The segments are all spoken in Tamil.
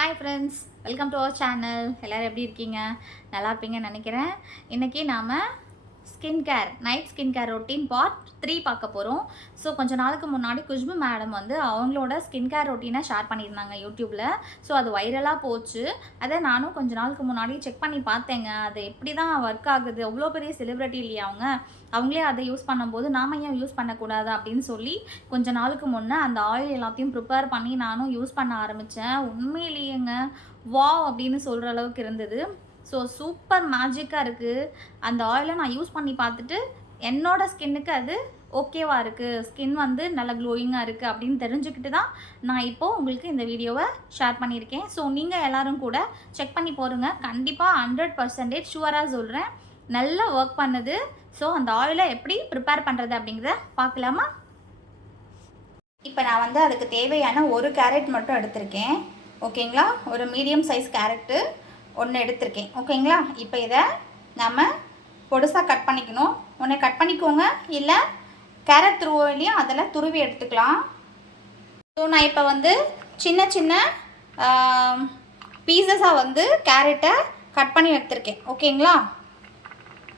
Hi friends, welcome to our channel. எல்லோரும் எப்படி இருக்கீங்க? நல்லா இருப்பீங்கன்னு நினைக்கிறேன். இன்றைக்கி நாம் night skin care routine part 3 பார்க்க போகிறோம். ஸோ கொஞ்சம் நாளுக்கு முன்னாடி குஷ்பு மேடம் வந்து அவங்களோட ஸ்கின் கேர் ரொட்டீனை ஷேர் பண்ணியிருந்தாங்க யூடியூப்பில். ஸோ அது வைரலாக போச்சு. அதை நானும் கொஞ்சம் நாளுக்கு முன்னாடி செக் பண்ணி பார்த்தேங்க. அது எப்படி தான் ஒர்க் ஆகுது, அவ்வளோ பெரிய செலிப்ரிட்டி இல்லையா அவங்களே அதை யூஸ் பண்ணும்போது நாம் ஏன் யூஸ் பண்ணக்கூடாது அப்படின்னு சொல்லி கொஞ்ச நாளுக்கு முன்னே அந்த ஆயில் எல்லாத்தையும் ப்ரிப்பேர் பண்ணி நானும் யூஸ் பண்ண ஆரம்பித்தேன். உண்மையிலேயேங்க வாவ் அப்படின்னு சொல்கிற அளவுக்கு இருந்தது. ஸோ சூப்பர் மேஜிக்காக இருக்குது. அந்த ஆயிலை நான் யூஸ் பண்ணி பார்த்துட்டு என்னோடய ஸ்கின்னுக்கு அது ஓகேவாக இருக்குது, ஸ்கின் வந்து நல்லா க்ளோயிங்காக இருக்குது அப்படின்னு தெரிஞ்சுக்கிட்டு தான் நான் இப்போது உங்களுக்கு இந்த வீடியோவை ஷேர் பண்ணியிருக்கேன். ஸோ நீங்கள் எல்லோரும் கூட செக் பண்ணி போடுங்க. கண்டிப்பாக 100% ஷுவராக சொல்கிறேன், நல்லா ஒர்க் பண்ணுது. ஸோ அந்த ஆயிலை எப்படி ப்ரிப்பேர் பண்ணுறது அப்படிங்கிறத பார்க்கலாமா? இப்போ நான் வந்து அதுக்கு தேவையான ஒரு கேரட் மட்டும் எடுத்திருக்கேன். ஓகேங்களா? ஒரு மீடியம் சைஸ் கேரட்டு ஒன்று எடுத்திருக்கேன். ஓகேங்களா? இப்போ இதை நம்ம பொடுசாக கட் பண்ணிக்கணும். ஒன்று கட் பண்ணிக்கோங்க, இல்லை கேரட் துருவிலையும் அதில் துருவி எடுத்துக்கலாம். ஸோ நான் இப்போ வந்து சின்ன சின்ன பீசஸாக வந்து கேரட்டை கட் பண்ணி எடுத்திருக்கேன். ஓகேங்களா?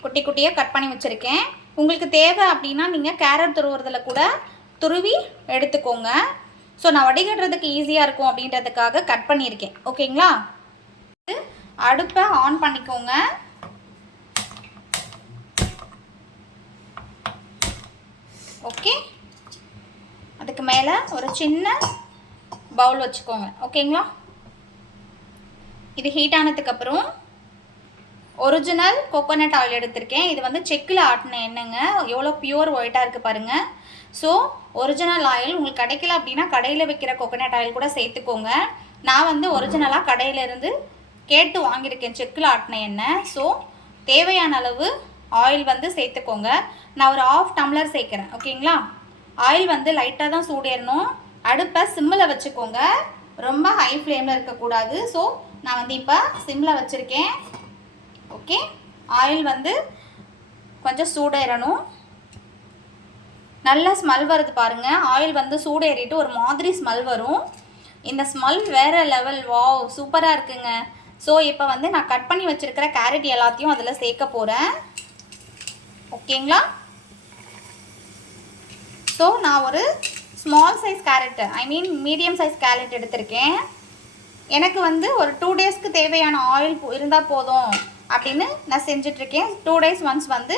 குட்டி குட்டியாக கட் பண்ணி வச்சுருக்கேன். உங்களுக்கு தேவை அப்படின்னா நீங்கள் கேரட் துருவுறதில் கூட துருவி எடுத்துக்கோங்க. ஸோ நான் வடிகட்டுறதுக்கு ஈஸியாக இருக்கும் அப்படின்றதுக்காக கட் பண்ணியிருக்கேன். ஓகேங்களா? அடுப்பை ஆன் பண்ணிக்கோங்க. ஓகே, அதுக்கு மேலே ஒரு சின்ன பவுல் வச்சுக்கோங்க. ஓகேங்களா? இது ஹீட் ஆனதுக்கப்புறம் ஒரிஜினல் கோகோனட் ஆயில் எடுத்திருக்கேன். இது வந்து செக்கில் ஆட்டின எண்ணெய்ங்க. எவ்வளோ பியூர் ஒயிட்டாக இருக்குது பாருங்கள். ஸோ ஒரிஜினல் ஆயில் உங்களுக்கு கிடைக்கல அப்படின்னா கடையில் வைக்கிற கோகோனட் ஆயில் கூட சேர்த்துக்கோங்க. நான் வந்து ஒரிஜினலாக கடையிலேருந்து கேட்டு வாங்கியிருக்கேன், செக்கில் ஆட்டின எண்ணெய். ஸோ தேவையான அளவு ஆயில் வந்து சேர்த்துக்கோங்க. நான் ஒரு 1/2 டம்ளர் சேர்க்குறேன். ஓகேங்களா? ஆயில் வந்து லைட்டாக தான் சூடேறணும். அடுப்பை சிம்மில் வச்சுக்கோங்க, ரொம்ப ஹை ஃப்ளேமில் இருக்கக்கூடாது. ஸோ நான் வந்து இப்போ சிம்மில் வச்சுருக்கேன். ஓகே, ஆயில் வந்து கொஞ்சம் சூடேறணும். நல்ல ஸ்மெல் வருது பாருங்கள். ஆயில் வந்து சூடேறிட்டு ஒரு மாதிரி ஸ்மெல் வரும். இந்த ஸ்மெல் வேறு லெவல். வாவ், சூப்பராக இருக்குங்க. ஸோ இப்போ வந்து நான் கட் பண்ணி வச்சுருக்கிற கேரட் எல்லாத்தையும் அதில் சேர்க்க போகிறேன். ஓகேங்களா? ஸோ நான் ஒரு small size carrot, medium size carrot எடுத்திருக்கேன். எனக்கு வந்து ஒரு 2 டேஸ்க்கு தேவையான ஆயில் இருந்தால் போதும் அப்படின்னு நான் செஞ்சிட்ருக்கேன். 2 டேஸ் ஒன்ஸ் வந்து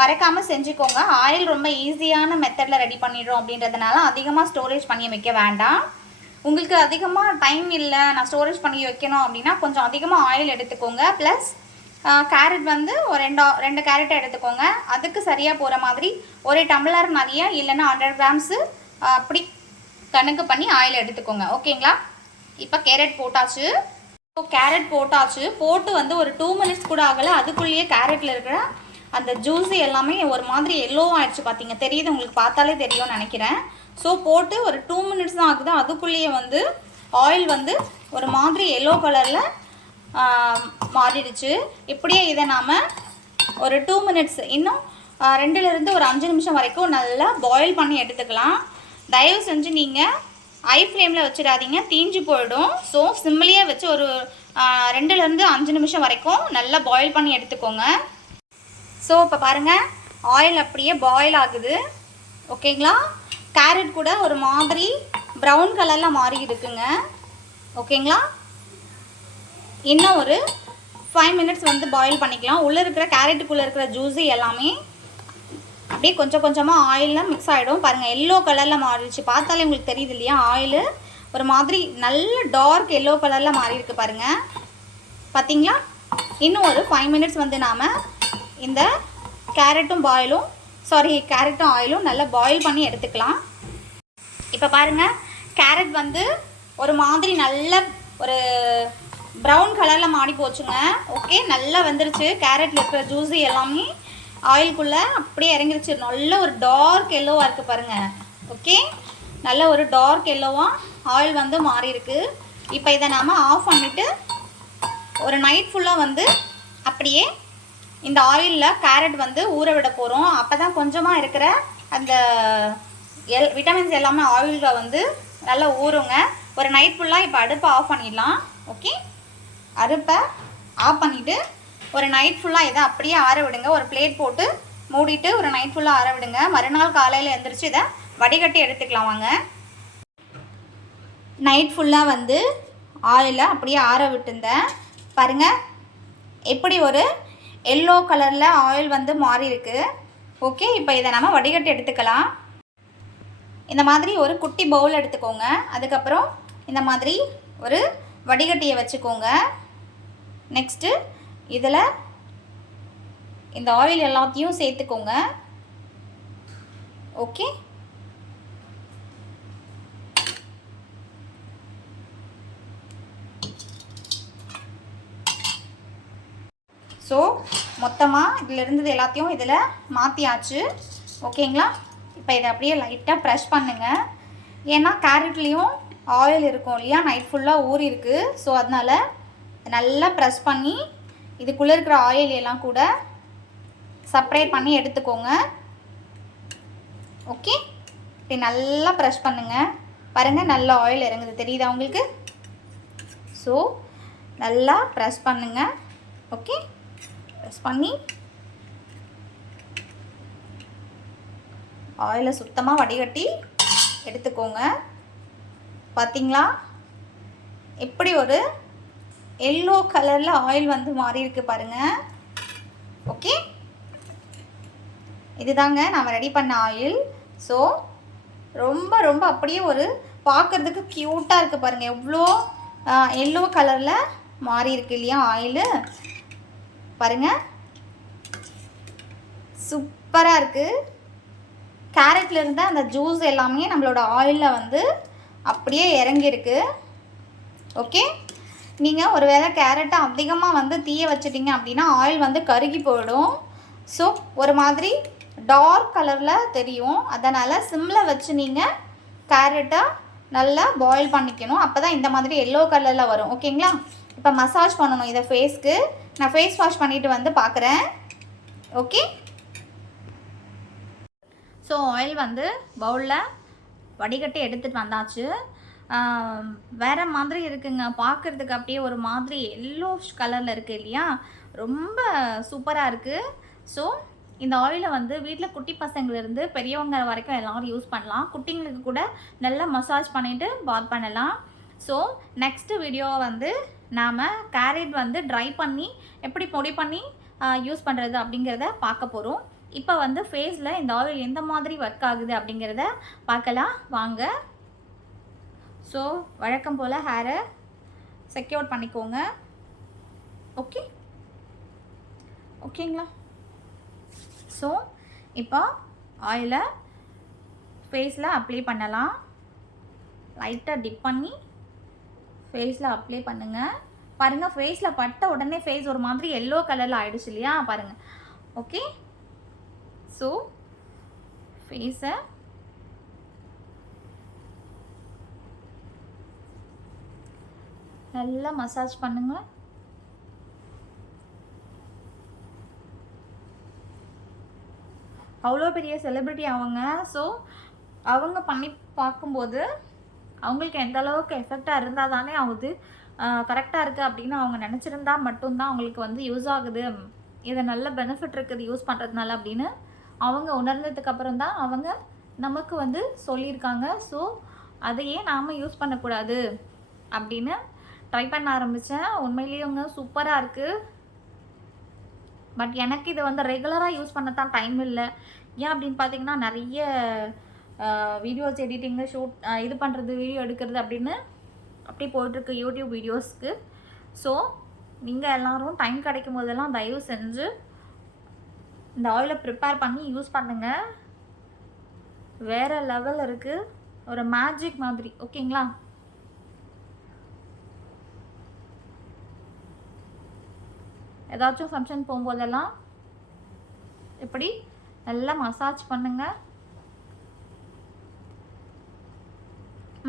மறக்காமல் செஞ்சுக்கோங்க. ஆயில் ரொம்ப ஈஸியான மெத்தடில் ரெடி பண்ணிடுறோம் அப்படின்றதுனால அதிகமாக ஸ்டோரேஜ் பண்ணி வைக்க வேண்டாம். உங்களுக்கு அதிகமாக டைம் இல்லை, நான் ஸ்டோரேஜ் பண்ணி வைக்கணும் அப்படின்னா கொஞ்சம் அதிகமாக ஆயில் எடுத்துக்கோங்க. ப்ளஸ் கேரட் வந்து ஒரு 2 கேரட்டை எடுத்துக்கோங்க. அதுக்கு சரியாக போகிற மாதிரி ஒரு டம்ளர் நிறைய, இல்லைன்னா 100 கிராம்ஸு அப்படி கணக்கு பண்ணி ஆயில் எடுத்துக்கோங்க. ஓகேங்களா? இப்போ கேரட் போட்டாச்சு. கேரட் போட்டு வந்து ஒரு 2 மினிட்ஸ் கூட ஆகலை. அதுக்குள்ளேயே கேரட்டில் இருக்கிற அந்த ஜூஸு எல்லாமே ஒரு மாதிரி எல்லோ ஆகிடுச்சு. பார்த்தீங்க, தெரியுது உங்களுக்கு, பார்த்தாலே தெரியும்னு நினைக்கிறேன். ஸோ போட்டு ஒரு 2 மினிட்ஸ் தான் ஆகுது. அதுக்குள்ளேயே வந்து ஆயில் வந்து ஒரு மாதிரி எல்லோ கலரில் மாறிடுச்சு. இப்படியே இதை நாம் ஒரு 2 மினிட்ஸ், இன்னும் 2லேருந்து ஒரு 5 நிமிஷம் வரைக்கும் நல்லா பாயில் பண்ணி எடுத்துக்கலாம். தயவு செஞ்சு நீங்கள் ஹை ஃப்ளேமில் வச்சிடாதீங்க, தீஞ்சு போயிடும். ஸோ சிம்மிலேயே வச்சு ஒரு 2லேருந்து 5 நிமிஷம் வரைக்கும் நல்லா பாயில் பண்ணி எடுத்துக்கோங்க. ஸோ இப்போ பாருங்கள், ஆயில் அப்படியே பாயில் ஆகுது. ஓகேங்களா? கேரட் கூட ஒரு மாதிரி ப்ரௌன் கலரில் மாறி இருக்குங்க. ஓகேங்களா? இன்னும் ஒரு 5 மினிட்ஸ் வந்து பாயில் பண்ணிக்கலாம். உள்ளே இருக்கிற கேரட்டுக்குள்ளே இருக்கிற ஜூஸு எல்லாமே அப்படியே கொஞ்சம் கொஞ்சமாக ஆயிலில் மிக்ஸ் ஆகிடும். பாருங்கள், எல்லோ கலரில் மாறிடுச்சு. பார்த்தாலே உங்களுக்கு தெரியுது இல்லையா? ஆயில் ஒரு மாதிரி நல்ல டார்க் எல்லோ கலரில் மாறி இருக்குது பாருங்கள். பார்த்தீங்களா? இன்னும் ஒரு 5 மினிட்ஸ் வந்து நாம் இந்த கேரட்டும் ஆயிலும் நல்லா பாயில் பண்ணி எடுத்துக்கலாம். இப்போ பாருங்கள், கேரட் வந்து ஒரு மாதிரி நல்ல ஒரு ப்ரௌன் கலரில் மாறி போச்சுங்க. ஓகே, நல்லா வந்துருச்சு. கேரட்டில் இருக்கிற ஜூஸு எல்லாமே ஆயிலுக்குள்ளே அப்படியே இறங்கிருச்சு. நல்ல ஒரு டார்க் எல்லோவாக இருக்குது பாருங்கள். ஓகே, நல்ல ஒரு டார்க் எல்லோவாக ஆயில் வந்து மாறி இருக்குது. இப்போ இதை நாம் ஆஃப் பண்ணிவிட்டு ஒரு நைட் ஃபுல்லாக வந்து அப்படியே இந்த ஆயிலில் கேரட் வந்து ஊற விட போகிறோம். அப்போ தான் கொஞ்சமாக இருக்கிற அந்த விட்டமின்ஸ் எல்லாமே ஆயிலில் வந்து நல்லா ஊறுங்க. ஒரு நைட் ஃபுல்லாக இப்போ அடுப்பை ஆஃப் பண்ணிடலாம். ஓகே, அடுப்பை ஆஃப் பண்ணிவிட்டு ஒரு நைட் ஃபுல்லாக இதை அப்படியே ஆற விடுங்க. ஒரு பிளேட் போட்டு மூடிட்டு ஒரு நைட் ஃபுல்லாக ஆற விடுங்க. மறுநாள் காலையில் எழுந்திரிச்சு இதை வடிகட்டி எடுத்துக்கலாம். வாங்க, நைட் ஃபுல்லாக வந்து ஆயிலில் அப்படியே ஆற விட்டுருந்தேன். பாருங்கள் எப்படி ஒரு எல்லோ கலரில் ஆயில் வந்து மாறி இருக்கு. ஓகே, இப்போ இதை நம்ம வடிகட்டி எடுத்துக்கலாம். இந்த மாதிரி ஒரு குட்டி பவுல் எடுத்துக்கோங்க. அதுக்கப்புறம் இந்த மாதிரி ஒரு வடிகட்டியை வச்சுக்கோங்க. நெக்ஸ்ட்டு இதில் இந்த ஆயில் எல்லாத்தையும் சேர்த்துக்கோங்க. ஓகே, ஸோ மொத்தமாக இதில் இருந்தது எல்லாத்தையும் இதில் மாற்றியாச்சு. ஓகேங்களா, இப்போ இதை அப்படியே லைட்டாக ப்ரெஷ் பண்ணுங்கள். ஏன்னா கேரட்லேயும் ஆயில் இருக்கும் இல்லையா, நைட் ஃபுல்லாக ஊறி இருக்குது. ஸோ அதனால் நல்லா ப்ரெஸ் பண்ணி இதுக்குள்ளே இருக்கிற ஆயில் எல்லாம் கூட செப்பரேட் பண்ணி எடுத்துக்கோங்க. ஓகே, இப்படி நல்லா ப்ரெஷ் பண்ணுங்கள். பாருங்கள் நல்லா ஆயில் இறங்குது, தெரியுதா உங்களுக்கு? ஸோ நல்லா ப்ரெஸ் பண்ணுங்கள். ஓகே, ப்ரெஸ் பண்ணி ஆயிலை சுத்தமாக வடிகட்டி எடுத்துக்கோங்க. பார்த்தீங்களா எப்படி ஒரு எல்லோ கலரில் ஆயில் வந்து மாறி இருக்கு பாருங்கள். ஓகே, இதுதாங்க நம்ம ரெடி பண்ண ஆயில். ஸோ ரொம்ப ரொம்ப அப்படியே ஒரு பார்க்குறதுக்கு க்யூட்டாக இருக்குது பாருங்கள். எவ்வளோ எல்லோ கலரில் மாறி இருக்கு இல்லையா ஆயிலு. பாருங்கள் சூப்பராக இருக்குது. கேரட்டில் இருந்த அந்த ஜூஸ் எல்லாமே நம்மளோட ஆயிலில் வந்து அப்படியே இறங்கியிருக்கு. ஓகே, நீங்கள் ஒரு வேளை கேரட்டை அதிகமாக வந்து தீய வச்சிட்டிங்க அப்படின்னா ஆயில் வந்து கருகி போயிடும். ஸோ ஒரு மாதிரி டார்க் கலரில் தெரியும். அதனால் சிம்மில் வச்சு நீங்கள் கேரட்டை நல்லா பாயில் பண்ணிக்கணும். அப்போ தான் இந்த மாதிரி எல்லோ கலரில் வரும். ஓகேங்களா, இப்போ மசாஜ் பண்ணணும் இதை ஃபேஸ்க்கு. நான் ஃபேஸ் வாஷ் பண்ணிவிட்டு வந்து பார்க்குறேன். ஓகே, ஸோ ஆயில் வந்து பவுலில் வடிகட்டி எடுத்துகிட்டு வந்தாச்சு. வேறு மாதிரி இருக்குங்க, பார்க்குறதுக்கு அப்படியே ஒரு மாதிரி எல்லோஷ் கலரில் இருக்குது இல்லையா, ரொம்ப சூப்பராக இருக்குது. ஸோ இந்த ஆயிலை வந்து வீட்டில் குட்டி பசங்கள்லேருந்து பெரியவங்க வரைக்கும் எல்லோரும் யூஸ் பண்ணலாம். குட்டிங்களுக்கு கூட நல்லா மசாஜ் பண்ணிவிட்டு பாத் பண்ணலாம். ஸோ நெக்ஸ்ட்டு வீடியோவை வந்து நாம் கேரட் வந்து ட்ரை பண்ணி எப்படி பொடி பண்ணி யூஸ் பண்ணுறது அப்படிங்கிறத பார்க்க போகிறோம். இப்போ வந்து ஃபேஸில் இந்த ஆயில் எந்த மாதிரி ஒர்க் ஆகுது அப்படிங்கிறத பார்க்கலாம் வாங்க. ஸோ வழக்கம் போல் ஹேரை செக்யூர் பண்ணிக்கோங்க. ஓகே, ஓகேங்களா. ஸோ இப்போ ஆயிலை ஃபேஸில் அப்ளை பண்ணலாம். லைட்டாக டிப் பண்ணி ஃபேஸில் அப்ளை பண்ணுங்கள். பாருங்கள் ஃபேஸில் பட்ட உடனே ஃபேஸ் ஒரு மாதிரி எல்லோ கலரில் ஆகிடுச்சு இல்லையா, பாருங்கள். ஓகே, ஸோ ஃபேஸை நல்லா மசாஜ் பண்ணுங்கள். அவ்வளோ பெரிய செலிப்ரிட்டி அவங்க. ஸோ அவங்க பண்ணி பார்க்கும்போது அவங்களுக்கு எந்த அளவுக்கு எஃபெக்டாக இருந்தால் தானே ஆகுது, கரெக்டாக இருக்குது அப்படின்னு அவங்க நினச்சிருந்தா மட்டும்தான் அவங்களுக்கு வந்து யூஸ் ஆகுது, இதை நல்ல பெனிஃபிட் இருக்குது யூஸ் பண்ணுறதுனால அப்படின்னு அவங்க உணர்ந்ததுக்கப்புறம் தான் அவங்க நமக்கு வந்து சொல்லியிருக்காங்க. ஸோ அதையே நாம் யூஸ் பண்ணக்கூடாது அப்படின்னு ட்ரை பண்ண ஆரம்பித்தேன். உண்மையிலேயே சூப்பராக இருக்குது. பட் எனக்கு இதை வந்து ரெகுலராக யூஸ் பண்ண தான் டைம் இல்லை. ஏன் அப்படின்னு பார்த்தீங்கன்னா நிறைய வீடியோஸ் எடிட்டிங்கு ஷூட் இது பண்ணுறது, வீடியோ எடுக்கிறது அப்படின்னு அப்படி போயிட்டுருக்கு யூடியூப் வீடியோஸ்க்கு. ஸோ நீங்கள் எல்லோரும் டைம் கிடைக்கும் போதெல்லாம் தயவு செஞ்சு இந்த ஆயிலை ப்ரிப்பேர் பண்ணி யூஸ் பண்ணுங்கள். வேறு லெவல் இருக்குது, ஒரு மேஜிக் மாதிரி. ஓகேங்களா, ஏதாச்சும் ஃபங்க்ஷன் போகும்போதெல்லாம் இப்படி நல்லா மசாஜ் பண்ணுங்கள்.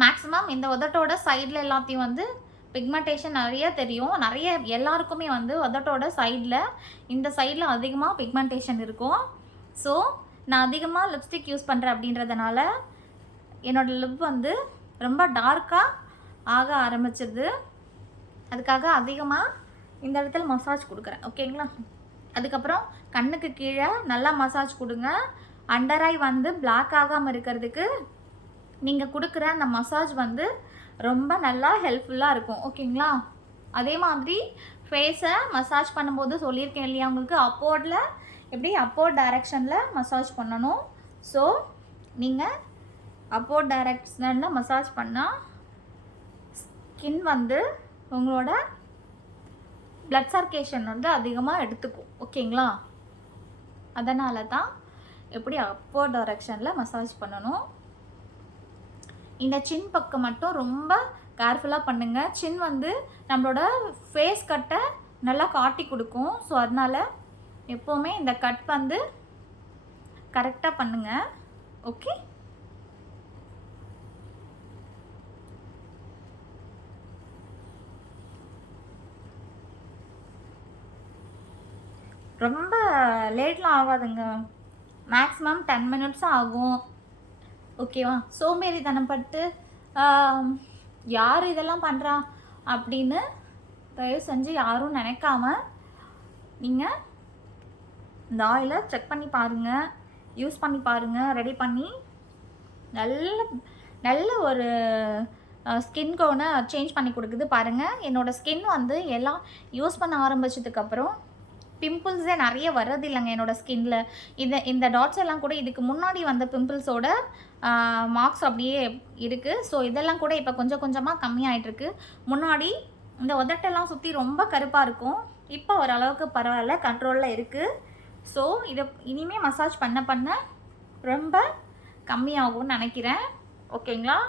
மேக்ஸிமம் இந்த உதட்டோட சைடில் எல்லாத்தையும் வந்து பிக்மெண்டேஷன் நிறைய தெரியும். நிறைய எல்லாருக்குமே வந்து உதட்டோட சைடில் இந்த சைடில் அதிகமாக பிக்மெண்டேஷன் இருக்கும். ஸோ நான் அதிகமாக லிப்ஸ்டிக் யூஸ் பண்ணுறேன் அப்படின்றதுனால என்னோடய லிப் வந்து ரொம்ப டார்க்காக ஆக ஆரம்பிச்சிருது. அதுக்காக அதிகமாக இந்த இடத்துல மசாஜ் கொடுக்குறேன். ஓகேங்களா? அதுக்கப்புறம் கண்ணுக்கு கீழே நல்லா மசாஜ் கொடுங்க. அண்டர் ஐ வந்து பிளாக் ஆகாமல் இருக்கிறதுக்கு நீங்கள் கொடுக்குற அந்த மசாஜ் வந்து ரொம்ப நல்லா ஹெல்ப்ஃபுல்லாக இருக்கும். ஓகேங்களா? அதே மாதிரி ஃபேஸை மசாஜ் பண்ணும்போது சொல்லியிருக்கேன் இல்லையா உங்களுக்கு, அப்போர்டில் எப்படி அப்போர்ட் டைரெக்ஷனில் மசாஜ் பண்ணணும். ஸோ நீங்கள் அப்போர்ட் டைரெக்ஷனில் மசாஜ் பண்ணால் ஸ்கின் வந்து உங்களோட பிளட் சர்க்குலேஷன் வந்து அதிகமாக எடுத்துக்கும். ஓகேங்களா? அதனால தான் எப்படி அப்போர்ட் டைரெக்ஷனில் மசாஜ் பண்ணணும். இந்த சின் பக்கம் மட்டும் ரொம்ப கேர்ஃபுல்லாக பண்ணுங்கள். சின் வந்து நம்மளோட ஃபேஸ் கட்டை நல்லா காட்டி கொடுக்கும். ஸோ அதனால் எப்போவுமே இந்த கட் வந்து கரெக்டாக பண்ணுங்கள். ஓகே? ரொம்ப லேட்லாம் ஆகாதுங்க. மேக்ஸிமம் 10 மினிட்ஸ் ஆகும். ஓகேவா? சோம்பேறித்தனம் பட்டு யார் இதெல்லாம் பண்ணுறா அப்படின்னு தயவு செஞ்சு யாரும் நினைக்காம நீங்கள் இந்த ஆயிலை செக் பண்ணி பாருங்கள், யூஸ் பண்ணி பாருங்கள். ரெடி பண்ணி நல்ல ஒரு ஸ்கின் டோனை சேஞ்ச் பண்ணி கொடுக்குது பாருங்கள். என்னோடய ஸ்கின் வந்து எல்லாம் யூஸ் பண்ண ஆரம்பிச்சதுக்கப்புறம் பிம்பிள்ஸே நிறைய வர்றதில்லைங்க என்னோடய ஸ்கின்னில். இந்த டாட்ஸ் எல்லாம் கூட இதுக்கு முன்னாடி வந்த பிம்பிள்ஸோட மார்க்ஸ் அப்படியே இருக்குது. ஸோ இதெல்லாம் கூட இப்போ கொஞ்சம் கொஞ்சமாக கம்மியாயிட்ருக்கு. முன்னாடி இந்த உதட்டெல்லாம் சுற்றி ரொம்ப கருப்பாக இருக்கும். இப்போ ஓரளவுக்கு பரவாயில்ல, கண்ட்ரோலில் இருக்குது. ஸோ இதை இனிமேல் மசாஜ் பண்ண ரொம்ப கம்மியாகும்னு நினைக்கிறேன். ஓகேங்களா?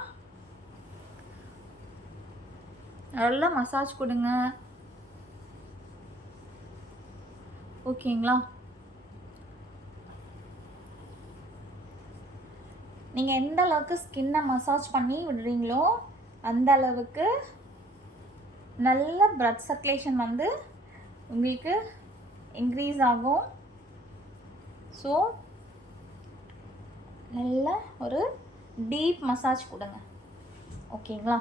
நல்லா மசாஜ் கொடுங்க. ஓகேங்களா? நீங்கள் எந்த அளவுக்கு ஸ்கின்னை மசாஜ் பண்ணி விடுறீங்களோ அந்த அளவுக்கு நல்ல பிளட் சர்க்குலேஷன் வந்து உங்களுக்கு இன்க்ரீஸ் ஆகும். ஸோ நல்ல ஒரு டீப் மசாஜ் கொடுங்க. ஓகேங்களா?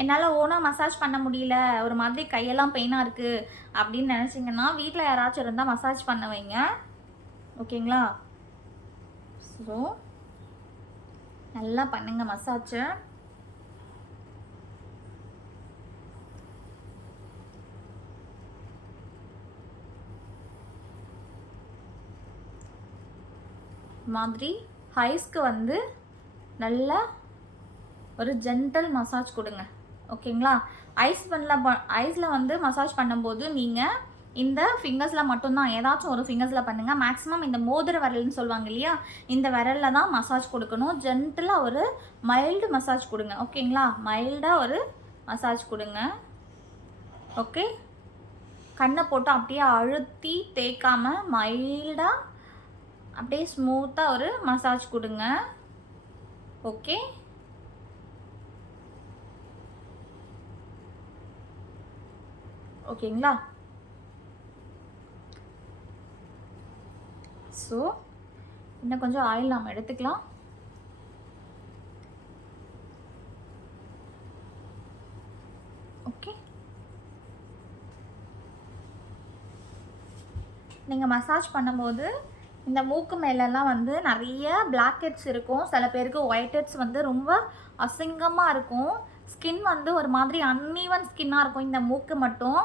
என்னால் ஓனாக மசாஜ் பண்ண முடியல, ஒரு மாதிரி கையெல்லாம் பெயினாக இருக்குது அப்படின்னு நினச்சிங்கன்னா வீட்டில் யாராச்சும் இருந்தால் மசாஜ் பண்ண வைங்க. ஓகேங்களா? ஸோ நல்லா பண்ணுங்கள் மசாஜை. மாதிரி ஐஸ்க்கு வந்து நல்லா ஒரு ஜென்டல் மசாஜ் கொடுங்க. ஓகேங்களா? ஐஸில் வந்து மசாஜ் பண்ணும்போது நீங்கள் இந்த ஃபிங்கர்ஸில் மட்டும்தான், ஏதாச்சும் ஒரு ஃபிங்கர்ஸில் பண்ணுங்கள். மேக்ஸிமம் இந்த மோதிர விரல்னு சொல்லுவாங்க இல்லையா, இந்த விரலில் தான் மசாஜ் கொடுக்கணும். ஜென்டலாக ஒரு மைல்டு மசாஜ் கொடுங்க. ஓகேங்களா? மைல்டாக ஒரு மசாஜ் கொடுங்க. ஓகே? கண்ணை போட்டு அப்படியே அழுத்தி தேய்க்காமல் மைல்டாக அப்படியே ஸ்மூத்தாக ஒரு மசாஜ் கொடுங்க. ஓகே? ஓகேங்களா? ஸோ இன்னும் கொஞ்சம் ஆயில் நாம் எடுத்துக்கலாம். ஓகே? நீங்கள் மசாஜ் பண்ணும்போது இந்த மூக்கு மேலெல்லாம் வந்து நிறைய பிளாக் ஹெட்ஸ் இருக்கும். சில பேருக்கு ஒயிட் ஹெட்ஸ் வந்து ரொம்ப அசிங்கமாக இருக்கும். ஸ்கின் வந்து ஒரு மாதிரி அன்ஈவன் ஸ்கின்னாக இருக்கும் இந்த மூக்கு மட்டும்.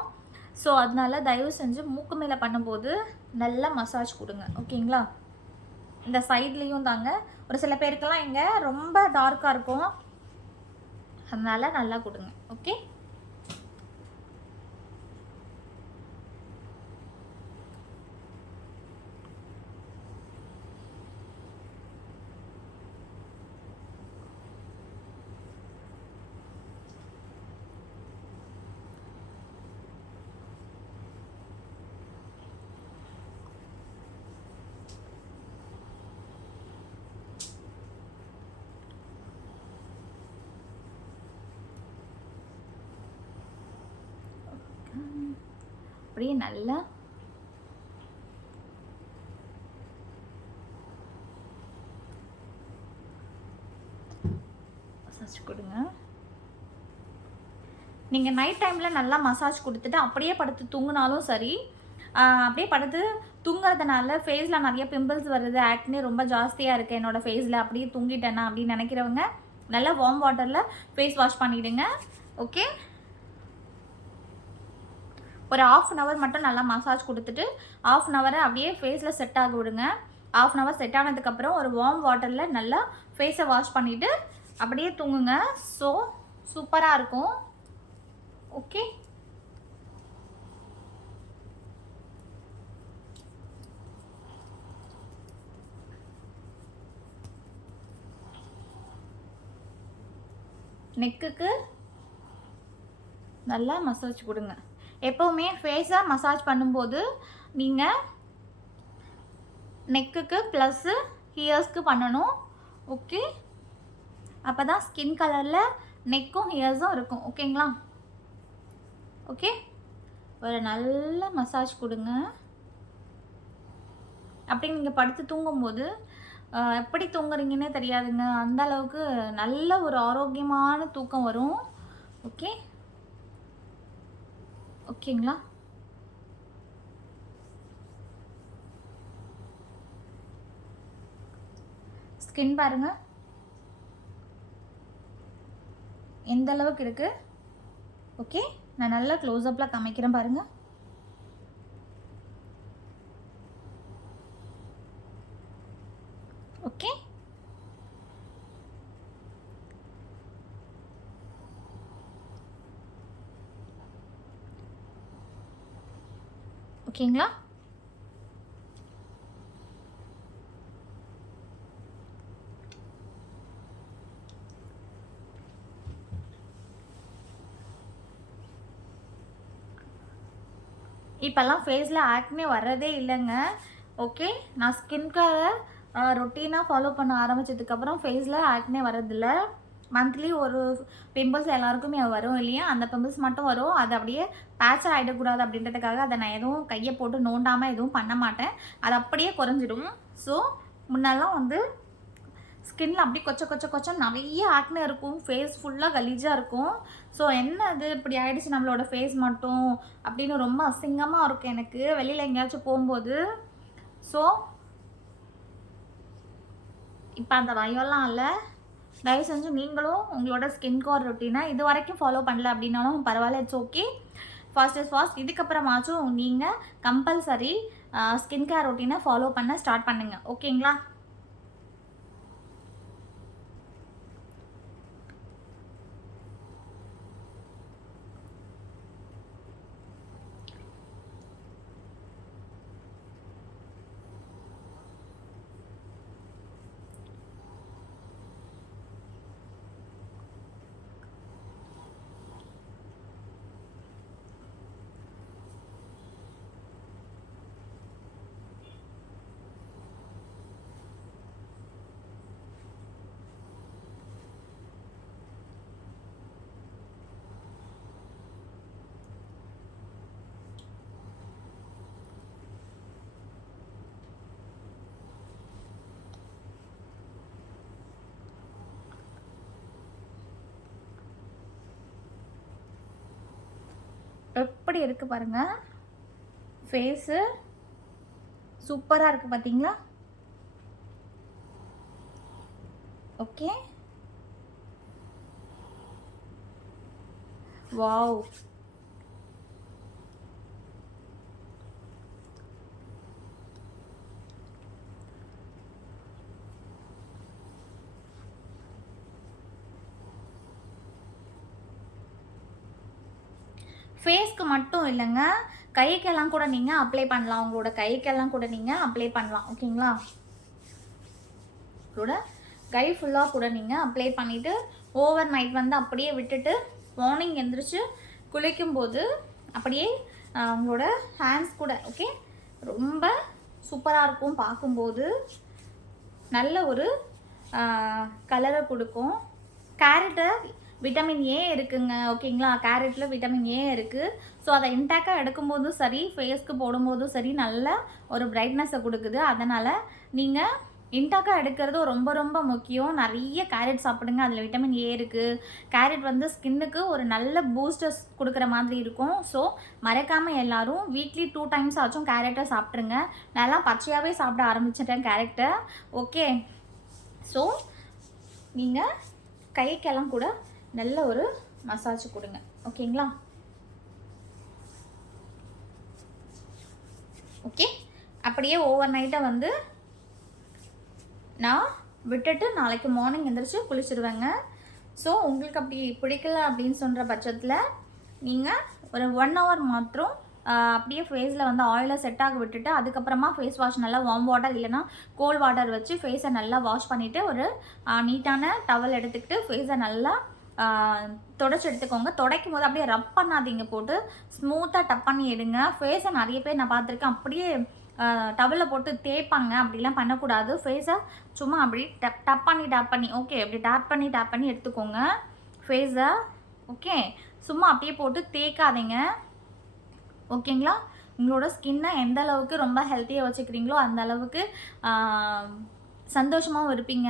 ஸோ அதனால தயவு செஞ்சு மூக்கு மேலே பண்ணும்போது நல்லா மசாஜ் கொடுங்க. ஓகேங்களா? இந்த சைட்லேயும் தாங்க. ஒரு சில பேருக்கெல்லாம் இங்கே ரொம்ப டார்க்காக இருக்கும், அதனால நல்லா கொடுங்க. ஓகே? அப்படியே நல்லா மசாஜ் கொடுங்க. நீங்கள் நைட் டைமில் நல்லா மசாஜ் கொடுத்துட்டு அப்படியே படுத்து தூங்கினாலும் சரி, அப்படியே படுத்து தூங்குறதுனால ஃபேஸில் நிறைய பிம்பிள்ஸ் வருது, ஆக்னே ரொம்ப ஜாஸ்தியாக இருக்குது என்னோடய ஃபேஸில், அப்படியே தூங்கிட்டேன்னா அப்படின்னு நினைக்கிறவங்க நல்லா வார்ம் வாட்டரில் ஃபேஸ் வாஷ் பண்ணிவிடுங்க. ஓகே, ஒரு 1/2 hour மட்டும் நல்லா மசாஜ் கொடுத்துட்டு 1/2 hour அப்படியே ஃபேஸில் செட் ஆக விடுங்க. 1/2 hour செட் ஆனதுக்கப்புறம் ஒரு வார்ம் வாட்டரில் நல்லா ஃபேஸை வாஷ் பண்ணிவிட்டு அப்படியே தூங்குங்க. ஸோ சூப்பராக இருக்கும். ஓகே, நெக்குக்கு நல்லா மசாஜ் கொடுங்க. எப்போவுமே ஃபேஸை மசாஜ் பண்ணும்போது நீங்கள் நெக்குக்கு ப்ளஸ்ஸு ஹியர்ஸ்க்கு பண்ணணும். ஓகே, அப்போ தான் ஸ்கின் கலரில் நெக்கும் ஹியர்ஸும் இருக்கும். ஓகேங்களா? ஓகே, ஒரு நல்ல மசாஜ் கொடுங்க. அப்படி நீங்கள் படுத்து தூங்கும்போது எப்படி தூங்குறீங்கன்னே தெரியாதுங்க, அந்த அளவுக்கு நல்ல ஒரு ஆரோக்கியமான தூக்கம் வரும். ஓகே, ஓகேங்களா? ஸ்கின் பாருங்க எந்த அளவுக்கு இருக்கு. ஓகே, நான் நல்லா க்ளோஸ்அப்பில் காமிக்கிறேன் பாருங்க. ஓகே, ஓகேங்களா? இப்போல்லாம் ஃபேஸில் ஆக்னே வர்றதே இல்லைங்க. ஓகே, நான் ஸ்கின் கேரை ரொட்டீனாக ஃபாலோ பண்ண ஆரம்பித்ததுக்கப்புறம் ஃபேஸில் ஆக்னே வரதில்ல. மந்த்லி ஒரு பிம்பிள்ஸ் எல்லாருக்குமே வரும் இல்லையா, அந்த பிம்பிள்ஸ் மட்டும் வரும். அது அப்படியே பேட்சர் ஆகிடக்கூடாது அப்படின்றதுக்காக அதை நான் எதுவும் கையை போட்டு நோண்டாமல் எதுவும் பண்ண மாட்டேன். அது அப்படியே குறைஞ்சிடும். ஸோ முன்னெல்லாம் வந்து ஸ்கின்ல அப்படியே கொச்சம் நிறைய ஆக்னே இருக்கும், ஃபேஸ் ஃபுல்லாக கலீஜாக இருக்கும். ஸோ என்ன அது இப்படி ஆகிடுச்சு நம்மளோட ஃபேஸ் மட்டும் அப்படின்னு ரொம்ப அசிங்கமாக இருக்கும் எனக்கு வெளியில் எங்கேயாச்சும் போகும்போது. ஸோ இப்போ அந்த பயம்லாம் இல்லை. தயவு செஞ்சு நீங்களும் உங்களோட ஸ்கின் கேர் ரொட்டீனை இது வரைக்கும் ஃபாலோ பண்ணல அப்படின்னாலும் பரவாயில்ல, it's okay. Past is past. இதுக்கப்புறமாச்சும் நீங்கள் கம்பல்சரி ஸ்கின் கேர் ரொட்டீனை ஃபாலோ பண்ண ஸ்டார்ட் பண்ணுங்கள். ஓகேங்களா? எப்படி இருக்குது பாருங்கள், ஃபேஸு சூப்பராக இருக்குது பார்த்தீங்களா? Okay, wow. ஃபேஸ்க்கு மட்டும் இல்லைங்க, கைக்கெல்லாம் கூட நீங்கள் அப்ளை பண்ணலாம். உங்களோட கைக்கெல்லாம் கூட நீங்கள் அப்ளை பண்ணலாம். ஓகேங்களா? கூட கை ஃபுல்லாக கூட நீங்கள் அப்ளை பண்ணிவிட்டு ஓவர் நைட் வந்து அப்படியே விட்டுட்டு மார்னிங் எழுந்திரிச்சு குளிக்கும்போது அப்படியே உங்களோட ஹேண்ட்ஸ் கூட ஓகே ரொம்ப சூப்பராக இருக்கும். பார்க்கும்போது நல்ல ஒரு கலரை கொடுக்கும். கேரட்டை விட்டமின் ஏ இருக்குங்க. ஓகேங்களா? கேரட்டில் விட்டமின் ஏ இருக்குது. ஸோ அதை இன்டாக்டாக எடுக்கும்போதும் சரி, ஃபேஸ்க்கு போடும்போதும் சரி, நல்ல ஒரு பிரைட்னஸை கொடுக்குது. அதனால் நீங்கள் இன்டாக்காக எடுக்கிறதும் ரொம்ப ரொம்ப முக்கியம். நிறைய கேரட் சாப்பிடுங்க, அதில் விட்டமின் ஏ இருக்குது. கேரட் வந்து ஸ்கின்னுக்கு ஒரு நல்ல பூஸ்டர்ஸ் கொடுக்குற மாதிரி இருக்கும். ஸோ மறக்காமல் எல்லோரும் வீக்லி 2 டைம்ஸ் ஆச்சும் கேரட்டை சாப்பிட்ருங்க. நல்லா பச்சையாகவே சாப்பிட ஆரம்பிச்சிட்டேன் கேரட்டை. ஓகே, ஸோ நீங்கள் கைக்கெல்லாம் கூட நல்ல ஒரு மசாஜ் கொடுங்க. ஓகேங்களா? ஓகே, அப்படியே ஓவர் நைட்டை வந்து நான் விட்டுட்டு நாளைக்கு மார்னிங் எந்திரிச்சு குளிச்சுடுவேங்க. ஸோ உங்களுக்கு அப்படி பிடிக்கல அப்படின்னு சொல்கிற பட்சத்தில் நீங்கள் ஒரு 1 hour மாத்திரம் அப்படியே ஃபேஸில் வந்து ஆயிலை செட் ஆக விட்டுட்டு அதுக்கப்புறமா ஃபேஸ் வாஷ் நல்லா வார்ம் வாட்டர் இல்லைனா கோல்ட் வாட்டர் வச்சு ஃபேஸை நல்லா வாஷ் பண்ணிவிட்டு ஒரு நீட்டான டவல் எடுத்துக்கிட்டு ஃபேஸை நல்லா தொடச்சி எடுத்துக்கோங்க. துடைக்கும் போது அப்படியே ரப் பண்ணாதீங்க, போட்டு ஸ்மூத்தாக டப் பண்ணி எடுங்க. ஃபேஸை நிறைய பேர் நான் பார்த்துருக்கேன் அப்படியே டவலில் போட்டு தேய்ப்பாங்க. அப்படிலாம் பண்ணக்கூடாது. ஃபேஸை சும்மா அப்படி டப் பண்ணி ஓகே, அப்படி டேப் பண்ணி எடுத்துக்கோங்க ஃபேஸை. ஓகே, சும்மா அப்படியே போட்டு தேய்க்காதீங்க. ஓகேங்களா? உங்களோட ஸ்கின்னை எந்த அளவுக்கு ரொம்ப ஹெல்த்தியாக வச்சுக்கிறீங்களோ அந்த அளவுக்கு சந்தோஷமாகவும் இருப்பீங்க.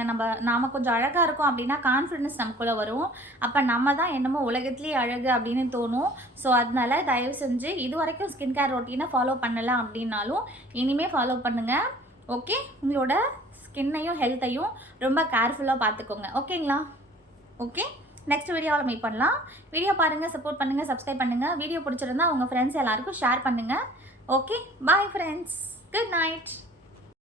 நாம் கொஞ்சம் அழகாக இருக்கோம் அப்படின்னா கான்ஃபிடன்ஸ் நமக்குள்ளே வரும். அப்போ நம்ம தான் என்னமோ உலகத்துலேயே அழகு அப்படின்னு தோணும். ஸோ அதனால தயவு செஞ்சு இது வரைக்கும் ஸ்கின் கேர் ரொட்டீனை ஃபாலோ பண்ணலாம் அப்படின்னாலும் இனிமேல் ஃபாலோ பண்ணுங்கள். ஓகே, உங்களோட ஸ்கின்னையும் ஹெல்த்தையும் ரொம்ப கேர்ஃபுல்லாக பார்த்துக்கோங்க. ஓகேங்களா? ஓகே, நெக்ஸ்ட் வீடியோவில் மீட் பண்ணலாம். வீடியோ பாருங்கள், சப்போர்ட் பண்ணுங்கள், சப்ஸ்கிரைப் பண்ணுங்கள். வீடியோ பிடிச்சிருந்தா உங்கள் ஃப்ரெண்ட்ஸ் எல்லாருக்கும் ஷேர் பண்ணுங்கள். Okay, bye friends, good night.